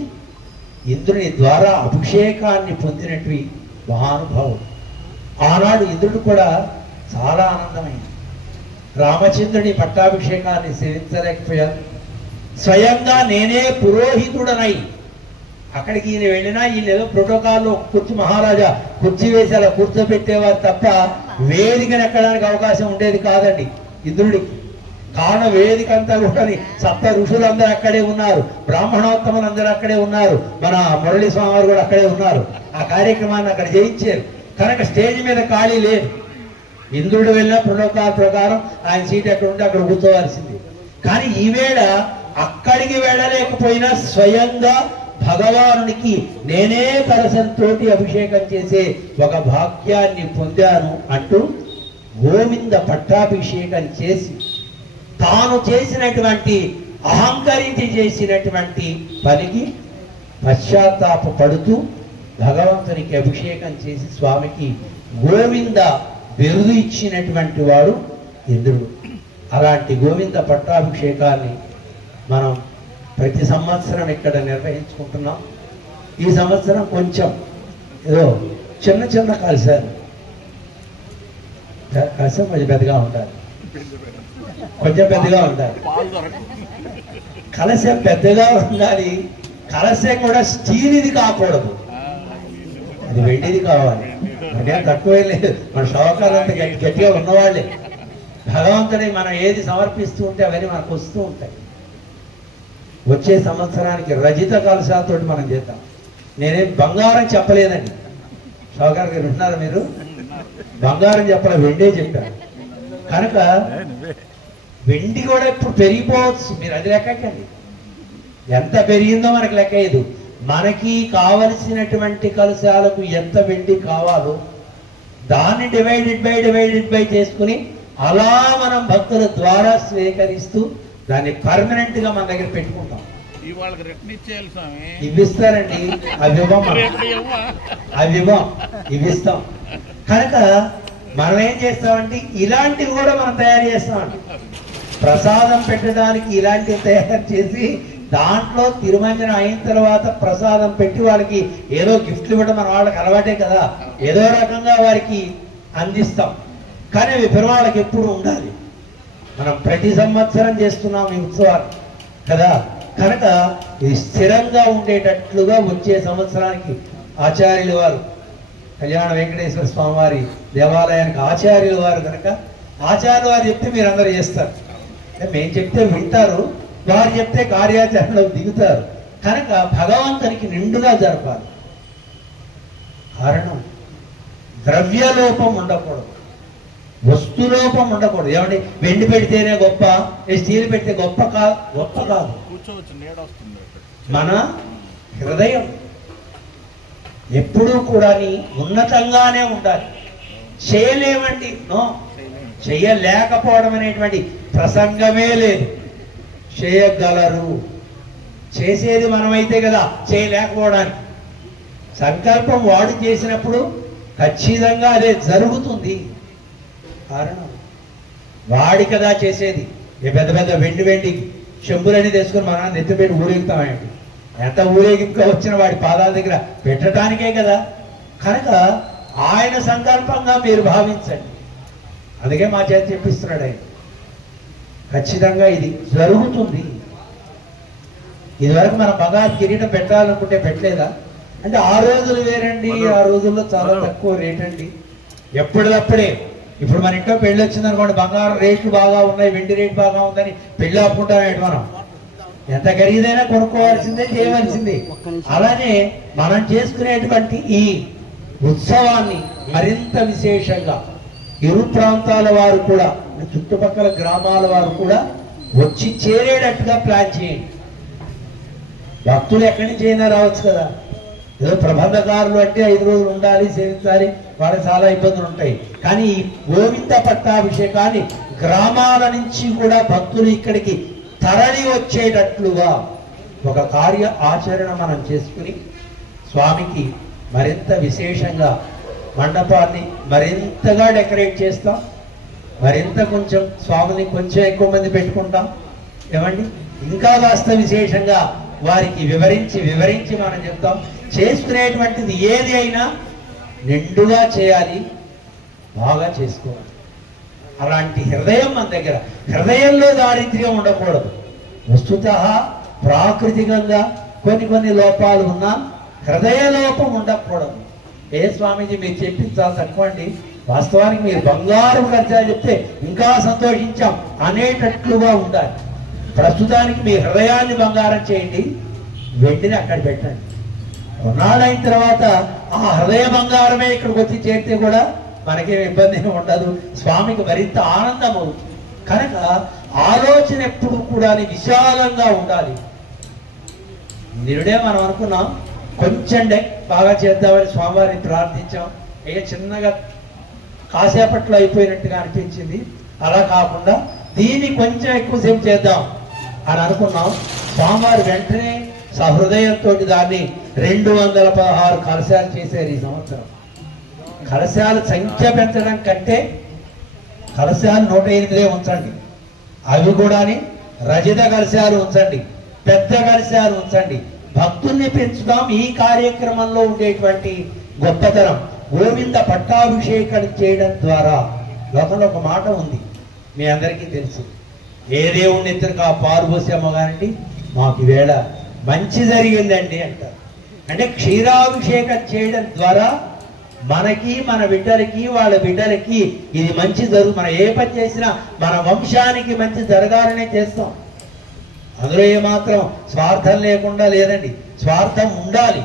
ఇంద్రుని ద్వారా అభిషేకాన్ని పొందినటువంటి మహానుభావుడు. ఆనాడు ఇంద్రుడు కూడా చాలా ఆనందమైంది. రామచంద్రుని పట్టాభిషేకాన్ని సేవించలేకపోయాను. స్వయంగా నేనే పురోహితుడనై అక్కడికి ఈయన వెళ్ళినా ఈయన ఏదో ప్రోటోకాల్లో కుర్చీ, మహారాజా కుర్చీ వేసి అలా కూర్చోబెట్టేవారు తప్ప వేదికను ఎక్కడానికి అవకాశం ఉండేది కాదండి ఇంద్రుడికి. కారణం వేదిక అంతా కూడా 7 ఋషులందరూ అక్కడే ఉన్నారు, బ్రాహ్మణోత్తములందరూ అక్కడే ఉన్నారు, మన మురళీ స్వామి వారు కూడా అక్కడే ఉన్నారు. ఆ కార్యక్రమాన్ని అక్కడ చేయించారు కనుక స్టేజ్ మీద ఖాళీ లేదు. ఇంద్రుడు వెళ్ళిన ప్రోటోకాల్ ప్రకారం ఆయన సీట్ ఎక్కడ ఉంటే అక్కడ కూర్చోవలసింది. కానీ ఈవేళ అక్కడికి వెళ్ళలేకపోయినా స్వయంగా భగవానునికి నేనే కలశంతోటి అభిషేకం చేసే ఒక భాగ్యాన్ని పొందాను అంటూ గోవింద పట్టాభిషేకం చేసి తాను చేసినటువంటి అహంకరించి చేసినటువంటి పనికి పశ్చాత్తాప పడుతూ భగవంతునికి అభిషేకం చేసి స్వామికి గోవింద బిరుదు ఇచ్చినటువంటి వాడు ఇంద్రుడు. అలాంటి గోవింద పట్టాభిషేకాన్ని మనం ప్రతి సంవత్సరం ఇక్కడ నిర్వహించుకుంటున్నాం. ఈ సంవత్సరం కొంచెం ఏదో చిన్న చిన్న కలశాలు కలశం కొంచెం పెద్దగా ఉంటారు, కొంచెం పెద్దగా ఉంటారు. కలశం పెద్దగా ఉండాలి. కలశం కూడా స్టీల్ ఇది కాకూడదు, అది వెండిది కావాలి. అంటే తక్కువే లేదు. మన శోకాలంతా గట్టిగా ఉన్నవాళ్ళే. భగవంతుని మనం ఏది సమర్పిస్తూ ఉంటే అవన్నీ మనకు వస్తూ ఉంటాయి. వచ్చే సంవత్సరానికి రజిత కలశాలతో మనం చేద్దాం. నేనేం బంగారం చెప్పలేదండి. శోకారు గారు వింటున్నారు మీరు? బంగారం చెప్పలే, వెండే చెప్పాను. కనుక వెండి కూడా ఇప్పుడు పెరిగిపోవచ్చు. మీరు అది లెక్కకండి. ఎంత పెరిగిందో మనకి లెక్కలేదు. మనకి కావలసినటువంటి కలశాలకు ఎంత వెండి కావాలో దాన్ని డివైడెడ్ బై చేసుకుని అలా మనం భక్తుల ద్వారా స్వీకరిస్తూ దాన్ని పర్మనెంట్ గా మన దగ్గర పెట్టుకుంటాం. ఇవ్విస్తారండి, ఇవ్విస్తాం. కనుక మనం ఏం చేస్తామంటే ఇలాంటివి కూడా మనం తయారు చేస్తామండి. ప్రసాదం పెట్టడానికి ఇలాంటివి తయారు చేసి దాంట్లో తిరుమంజనం అయిన తర్వాత ప్రసాదం పెట్టి వాళ్ళకి ఏదో గిఫ్ట్లు ఇవ్వడం మన వాళ్ళకి అలవాటే కదా, ఏదో రకంగా వారికి అందిస్తాం. కానీ అవి పెరువాళ్ళకి ఎప్పుడు ఉండాలి. మనం ప్రతి సంవత్సరం చేస్తున్నాం ఈ ఉత్సవాలు కదా. కనుక ఇది స్థిరంగా ఉండేటట్లుగా వచ్చే సంవత్సరానికి ఆచార్యుల వారు కళ్యాణ వెంకటేశ్వర స్వామి వారి దేవాలయానికి ఆచార్యుల వారు కనుక ఆచార్యుల వారు చెప్తే మీరు అందరూ చేస్తారు. మేము చెప్తే వింటారు, వారు చెప్తే కార్యాచరణలో దిగుతారు. కనుక భగవంతునికి నిండుగా జరపాలి. కారణం ద్రవ్యలోపం ఉండకూడదు, వస్తులోపం ఉండకూడదు. ఏమంటే వెండి పెడితేనే గొప్ప, స్టీల్ పెడితే గొప్ప కాదు. మన హృదయం ఎప్పుడూ కూడా ఉన్నతంగానే ఉండాలి. చేయలేమండి, నో, చేయలేకపోవడం అనేటువంటి ప్రసంగమే లేదు. చేయగలరు. చేసేది మనమైతే కదా చేయలేకపోవడానికి. సంకల్పం వాడు చేసినప్పుడు ఖచ్చితంగా అదే జరుగుతుంది. కారణం వాడి కదా చేసేది. పెద్ద పెద్ద వెండి చెంబులన్నీ తెచ్చుకొని మనం నెత్తిపెట్టి ఊరేగుతామండి. ఎంత ఊరేగింపుగా వచ్చిన వాడి పాదాల దగ్గర పెట్టడానికే కదా. కనుక ఆయన సంకల్పంగా మీరు భావించండి. అందుకే మా చేత చెప్పిస్తున్నాడు ఆయన. ఖచ్చితంగా ఇది జరుగుతుంది. ఇదివరకు మనం బంగారు కిరీటం పెట్టాలనుకుంటే పెట్టలేదా? అంటే ఆ రోజులు వేరండి, ఆ రోజుల్లో చాలా తక్కువ రేట్ అండి. ఎప్పటికప్పుడే. ఇప్పుడు మన ఇంట్లో పెళ్లి వచ్చిందనుకోండి, బంగారం రేట్లు బాగా ఉన్నాయి, వెండి రేటు బాగా ఉందని పెళ్లి ఆపుకుంటామేంటి మనం? ఎంత ఖరీదైనా కొనుక్కోవాల్సిందే, చేయవలసిందే. అలానే మనం చేసుకునేటువంటి ఈ ఉత్సవాన్ని మరింత విశేషంగా ఇరు ప్రాంతాల వారు కూడా, చుట్టుపక్కల గ్రామాల వారు కూడా వచ్చి చేరేటట్టుగా ప్లాన్ చేయండి. భక్తులు ఎక్కడి నుంచి అయినా రావచ్చు కదా. ఏదో ప్రబంధకారులు అంటే 5 రోజులు ఉండాలి, సేవించాలి, వాళ్ళకి చాలా ఇబ్బందులు ఉంటాయి. కానీ ఈ గోవింద పట్టాభిషేకాన్ని గ్రామాల నుంచి కూడా భక్తులు ఇక్కడికి తరలి వచ్చేటట్లుగా ఒక కార్య ఆచరణ మనం చేసుకుని స్వామికి మరింత విశేషంగా మండపాన్ని మరింతగా డెకరేట్ చేస్తాం. మరింత కొంచెం స్వామిని కొంచెం ఎక్కువ మంది పెట్టుకుంటాం. ఏమండి, ఇంకా కాస్త విశేషంగా వారికి వివరించి మనం చెప్తాం. చేసుకునేటువంటిది ఏది అయినా నిండుగా చేయాలి, బాగా చేసుకోవాలి. అలాంటి హృదయం మన దగ్గర. హృదయంలో దారిద్ర్యం ఉండకూడదు. వస్తుతః ప్రాకృతికంగా కొన్ని లోపాలు ఉన్నా హృదయ లోపం ఉండకూడదు. ఏ స్వామీజీ మీరు చెప్పింది చాలా తక్కువ అండి, వాస్తవానికి మీరు బంగారం ఖర్చా చెప్తే ఇంకా సంతోషించాం అనేటట్లుగా ఉండాలి. ప్రస్తుతానికి మీ హృదయాన్ని బంగారం చేయండి, వెండిని అక్కడ పెట్టండి. కొన్నాళ్ళైన తర్వాత ఆ హృదయ బంగారమే ఇక్కడికి వచ్చి చేరితే కూడా మనకేం ఇబ్బంది ఏమి ఉండదు, స్వామికి మరింత ఆనందం అవుతుంది. కనుక ఆలోచన ఎప్పుడు కూడా విశాలంగా ఉండాలి. నిరుడే మనం అనుకున్నాం కొంచెం బాగా చేద్దామని స్వామివారిని ప్రార్థించాం, చిన్నగా కాసేపట్లో అయిపోయినట్టుగా అనిపించింది. అలా కాకుండా దీన్ని కొంచెం ఎక్కువసేపు చేద్దాం అని అనుకున్నాం. స్వామివారు వెంటనే సహృదయంతో దాన్ని 216 కలశాలు చేశారు ఈ సంవత్సరం. కలశాల సంఖ్య పెంచడం కంటే కలశాలు 108 ఉంచండి, అవి కూడా రజిత కలశాలు ఉంచండి, పెద్ద కలశాలు ఉంచండి. భక్తుల్ని పెంచుదాం. ఈ కార్యక్రమంలో ఉండేటువంటి గొప్పతనం గోవింద పట్టాభిషేకం చేయడం ద్వారా. లోకంలో ఒక మాట ఉంది, మీ అందరికీ తెలుసు, ఏ దేవుణ్ణి ఎత్తుకు ఆ పారుపోసామో కానండి మాకు ఈవేళ మంచి జరిగిందండి అంటారు. అంటే క్షీరాభిషేకం చేయడం ద్వారా మనకి, మన బిడ్డలకి, వాళ్ళ బిడ్డలకి ఇది మంచి మనం ఏ పని చేసినా మన వంశానికి మంచి జరగాలనే చేస్తాం. అందులో ఏమాత్రం స్వార్థం లేకుండా లేదండి. స్వార్థం ఉండాలి.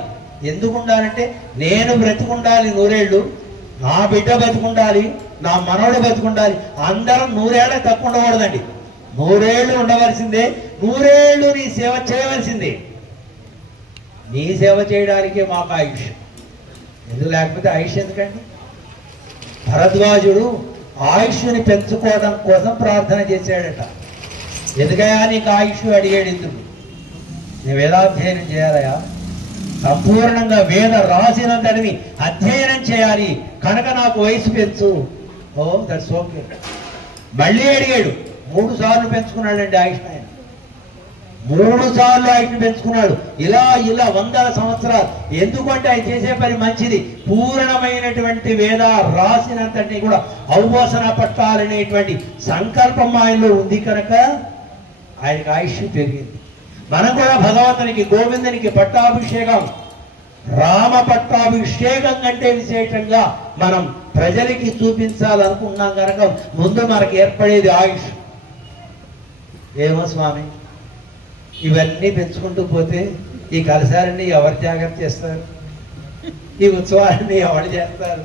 ఎందుకు ఉండాలంటే నేను బ్రతికుండాలి 100 ఏళ్ళు, నా బిడ్డ బతికుండాలి, నా మనవడు బతికుండాలి. అందరం 100 ఏళ్ళ తక్కువ ఉండకూడదండి. 100 ఏళ్ళు ఉండవలసిందే, 100 ఏళ్ళు నీ సేవ చేయవలసిందే. నీ సేవ చేయడానికే మాకు ఆయుష్. ఎందుకు లేకపోతే ఆయుష్ ఎందుకండి? భరద్వాజుడు ఆయుష్ని పెంచుకోవడం కోసం ప్రార్థన చేశాడట. ఎందుకయా నీకు ఆయుష్ అడిగాడు. ఎందుకు? నేను వేదాధ్యయనం చేయాలయా, సంపూర్ణంగా వేద రాసినంతటిని అధ్యయనం చేయాలి, కనుక నాకు వయసు పెంచు. Oh that's okay. మళ్ళీ అడిగాడు. 3 సార్లు పెంచుకున్నాడండి ఆయుష్. ఆయన 3 సార్లు ఆయుష్ని పెంచుకున్నాడు. ఇలా 100 సంవత్సరాలు. ఎందుకంటే ఆయన చేసే పని మంచిది. పూర్ణమైనటువంటి వేద రాసినంతటిని కూడా అవబోసన పట్టాలనేటువంటి సంకల్పం ఆయనలో ఉంది కనుక ఆయనకు ఆయుష్ పెరిగింది. మనం కూడా భగవంతునికి, గోవిందునికి పట్టాభిషేకం, రామ పట్టాభిషేకం కంటే విశేషంగా మనం ప్రజలకి చూపించాలనుకున్నాం కనుక ముందు మనకు ఏర్పడేది ఆయుష్. ఏమో స్వామి, ఇవన్నీ పెంచుకుంటూ పోతే ఈ కలశాలన్నీ ఎవరు జాగ్రత్త చేస్తారు, ఈ ఉత్సవాలన్నీ ఎవరు చేస్తారు,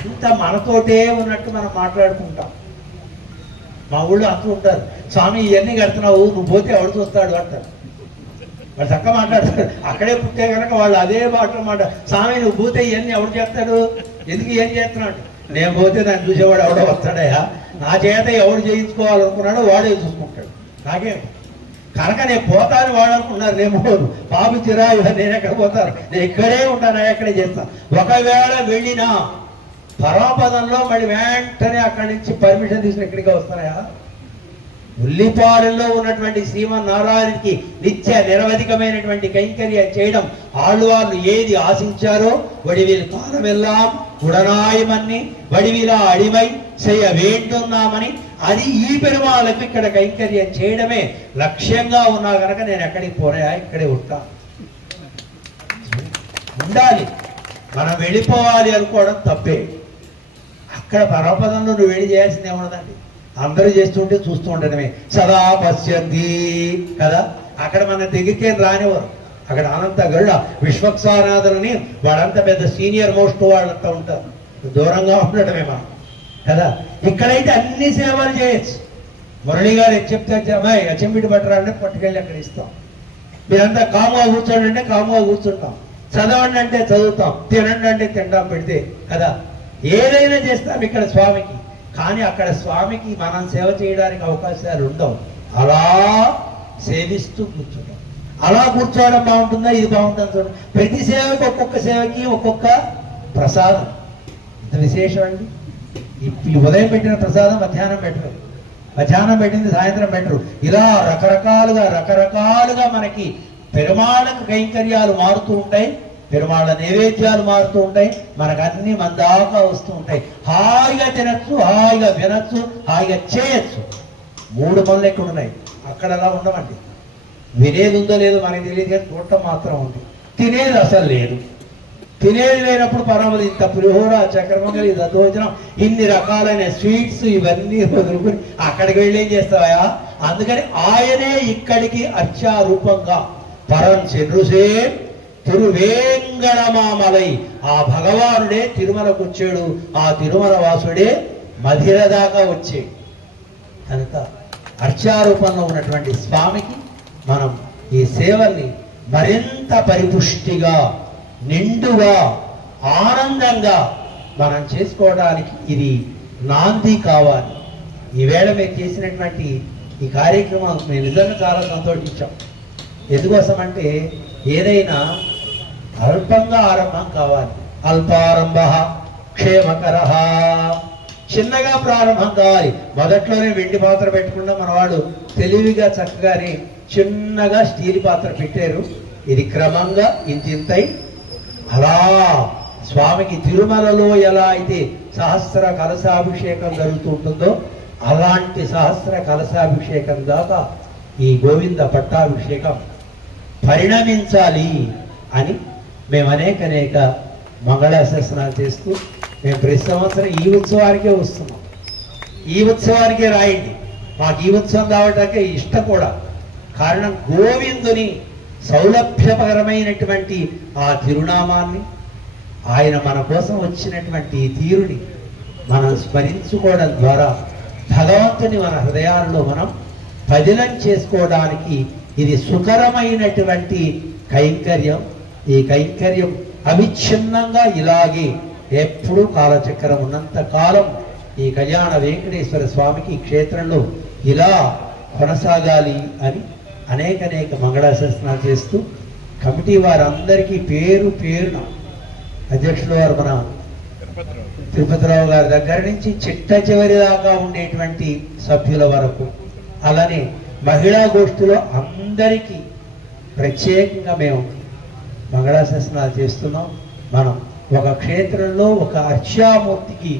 అంత మనతోటే ఉన్నట్టు మనం మాట్లాడుకుంటాం. మా ఊళ్ళో అంటూ ఉంటారు, స్వామి ఇవన్నీ కడుతున్నావు, నువ్వు పోతే ఎవడు చూస్తాడు అంటారు. వాళ్ళు చక్కగా మాట్లాడతారు. అక్కడే పుట్టే కనుక వాళ్ళు అదే మాటలు స్వామి నువ్వు పోతే ఇవన్నీ ఎవడు చేస్తాడు, ఎందుకు ఏం చేస్తున్నాడు? నేను పోతే దాన్ని చూసేవాడు ఎవడో వస్తాడయా, నా చేత ఎవడు చేయించుకోవాలనుకున్నాడో వాడే చూసుకుంటాడు. నాకేం కనుక నేను పోతాను వాడు అనుకున్నారు. నేను బాబు చిరాయి, నేను ఎక్కడ పోతాను, నేను ఇక్కడే ఉంటాను, ఎక్కడే చేస్తాను. ఒకవేళ వెళ్ళినా పరమపదంలో మళ్ళీ వెంటనే అక్కడి నుంచి పర్మిషన్ తీసుకుని ఎక్కడికి వస్తాయా? ఉల్లిపాలెంలో ఉన్నటువంటి శ్రీమన్నారాయణకి నిత్య నిరవధికమైనటువంటి కైంకర్యం చేయడం ఆళ్వార్లు ఏది ఆశించారో వడివిల్ కాలమెల్లాం ఉడనాయమని వడివిలా అడిమై చేయ వేంటున్నామని, అది ఈ పెరుమాళ్ళకు ఇక్కడ కైంకర్యం చేయడమే లక్ష్యంగా ఉన్నా కనుక నేను ఎక్కడికి పోయా, ఇక్కడే ఉంటా ఉండాలి. మనం వెళ్ళిపోవాలి అనుకోవడం తప్పే. అక్కడ పరమపదంలో నువ్వు వెళ్ళి చేయాల్సింది ఏమన్నదండి? అందరూ చేస్తుంటే చూస్తూ ఉండడమే. సదా పశ్యంతి కదా, అక్కడ మన దగ్గరికే రానివారు. అక్కడ అనంత గరుడ విశ్వక్సానాథులని వాళ్ళంతా పెద్ద సీనియర్ మోస్ట్ వాళ్ళంతా ఉంటారు, దూరంగా ఉండడమే మనం కదా. ఇక్కడైతే అన్ని సేవలు చేయొచ్చు. మురళి గారు చెప్తే అమ్మాయి అచ్చంబిటి పట్టరాలంటే పట్టుకెళ్ళి అక్కడ ఇస్తాం. మీరంతా కాముగా కూర్చోండి అంటే కాముగా కూర్చుంటాం, చదవండి అంటే చదువుతాం, తినండి అంటే తింటాం పెడితే కదా. ఏదైనా చేస్తాం ఇక్కడ స్వామికి. కానీ అక్కడ స్వామికి మనం సేవ చేయడానికి అవకాశాలు ఉండవు. అలా సేవిస్తూ కూర్చోవడం, అలా కూర్చోవడం బాగుంటుందా, ఇది బాగుంటుందా చూడండి. ప్రతి సేవకి ఒక్కొక్క సేవకి ఒక్కొక్క ప్రసాదం. ఇంత విశేషం అండి. ఈ ఉదయం పెట్టిన ప్రసాదం మధ్యాహ్నం పెట్టరు, మధ్యాహ్నం పెట్టింది సాయంత్రం పెట్టరు. ఇలా రకరకాలుగా మనకి పెరుమాళ్ళకు కైంకర్యాలు మారుతూ ఉంటాయి, పెరుమాళ్ళ నైవేద్యాలు మారుతూ ఉంటాయి, మనకు అన్ని మన దాకా వస్తూ ఉంటాయి. హాయిగా తినచ్చు, హాయిగా వినచ్చు, హాయిగా చేయొచ్చు. 3 పనులు ఎక్కడ ఉన్నాయి, అక్కడ అలా ఉండమండి. వినేది ఉందో లేదో మనకి తెలియదు, కానీ చూడటం మాత్రం ఉంది. తినేది అసలు లేదు. తినేది లేనప్పుడు పర్వాలేదు, ఇంత పులిహోర, చక్రమంగలి, దద్దోజనం, ఇన్ని రకాలైన స్వీట్స్ ఇవన్నీ వదులుకుని అక్కడికి వెళ్ళి ఏం చేస్తావా? అందుకని ఆయనే ఇక్కడికి అర్చారూపంగా పరం చెన్రుసే తిరువేంగళమామలై, ఆ భగవానుడే తిరుమలకు వచ్చాడు, ఆ తిరుమల వాసుడే మధిర దాకా వచ్చాడు. కనుక అర్చారూపంలో ఉన్నటువంటి స్వామికి మనం ఈ సేవల్ని మరింత పరిపుష్టిగా, నిండుగా, ఆనందంగా మనం చేసుకోవడానికి ఇది నాంది కావాలి. ఈవేళ మేము చేసినటువంటి ఈ కార్యక్రమం మేము నిజంగా చాలా సంతోషించాం. ఎందుకోసమంటే ఏదైనా అల్పంగా ఆరంభం కావాలి. అల్పారంభ క్షేమకర, చిన్నగా ప్రారంభం కావాలి. మొదట్లోనే వెండి పాత్ర పెట్టకుండా మనవాడు తెలివిగా చక్కగానే చిన్నగా స్టీల్ పాత్ర పెట్టారు. ఇది క్రమంగా ఇంతింతై అలా స్వామికి తిరుమలలో ఎలా అయితే సహస్ర కలశాభిషేకం జరుగుతూ ఉంటుందో అలాంటి సహస్ర కలశాభిషేకం దాకా ఈ గోవింద పట్టాభిషేకం పరిణమించాలి అని మేము అనేక మంగళాశాసనాలు చేస్తూ మేము ప్రతి సంవత్సరం ఈ ఉత్సవానికే వస్తున్నాం. ఈ ఉత్సవానికే రాయండి. మాకు ఈ ఉత్సవం రావడానికే ఇష్టం కూడా. కారణం గోవిందుని సౌలభ్యపరమైనటువంటి ఆ తిరునామాన్ని, ఆయన మన కోసం వచ్చినటువంటి తీరుని మనం స్మరించుకోవడం ద్వారా భగవంతుని మన హృదయాల్లో మనం పదిలం చేసుకోవడానికి ఇది సుకరమైనటువంటి కైంకర్యం. ఈ కైంకర్యం అవిచ్ఛిన్నంగా ఇలాగే ఎప్పుడూ కాలచక్రం ఉన్నంత కాలం ఈ కళ్యాణ వెంకటేశ్వర స్వామికి ఈ క్షేత్రంలో ఇలా కొనసాగాలి అని అనేక మంగళాశాసనాలు చేస్తూ కమిటీ వారందరికీ పేరు పేరున అధ్యక్షుల వారు మన తిరుపతిరావు గారి దగ్గర నుంచి చిట్ట చివరి దాకా ఉండేటువంటి సభ్యుల వరకు, అలానే మహిళా గోష్ఠిలో అందరికీ ప్రత్యేకంగా మేము మంగళాశాసనాలు చేస్తున్నాం. మనం ఒక క్షేత్రంలో ఒక అర్చామూర్తికి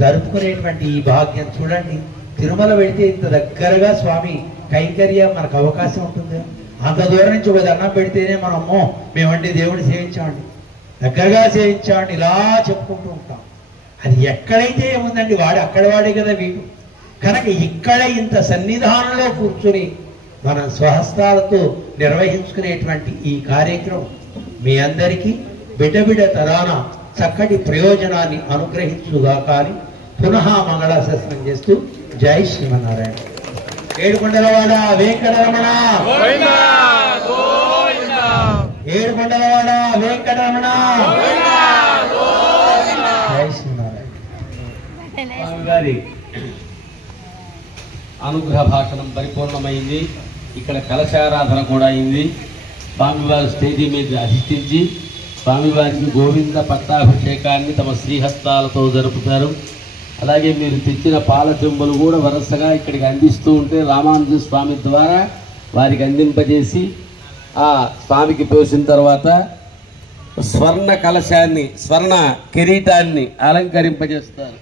జరుపుకునేటువంటి ఈ భాగ్యం చూడండి. తిరుమల వెళితే ఇంత దగ్గరగా స్వామి కైంకర్యం మనకు అవకాశం ఉంటుంది. అంత దూరం నుంచి ఒక దండం పెడితేనే మనమ్మో మేమండి దేవుడిని సేవించామండి, దగ్గరగా సేవించామండి ఇలా చెప్పుకుంటూ ఉంటాం. అది ఎక్కడైతే ఏముందండి, వాడు అక్కడ వాడే కదా వీడు. కనుక ఇక్కడ ఇంత సన్నిధానంలో కూర్చుని మనం స్వహస్తాలతో నిర్వహించుకునేటువంటి ఈ కార్యక్రమం మీ అందరికీ బిడ్డ తరాన చక్కటి ప్రయోజనాన్ని అనుగ్రహించుగాక అని పునః మంగళాశాసనం చేస్తూ జై శ్రీమన్నారాయణ. ఏడుకొండలవాడ వెంకటరమణ, ఏడుకొండలవాడ వెంకటరమణ, జై శ్రీమన్నారాయణ. స్వామి గారి అనుగ్రహ భాషణం పరిపూర్ణమైంది. ఇక్కడ కలశారాధన కూడా అయింది. స్వామివారి స్టేజీ మీద అధిష్ఠించి స్వామివారికి గోవింద పట్టాభిషేకాన్ని తమ శ్రీహస్తాలతో జరుపుతారు. అలాగే మీరు తెచ్చిన పాల చెంబులు కూడా వరుసగా ఇక్కడికి అందిస్తూ ఉంటే రామానుజ స్వామి ద్వారా వారికి అందింపజేసి ఆ స్వామికి పోసిన తర్వాత స్వర్ణ కలశాన్ని, స్వర్ణ కిరీటాన్ని అలంకరింపజేస్తారు.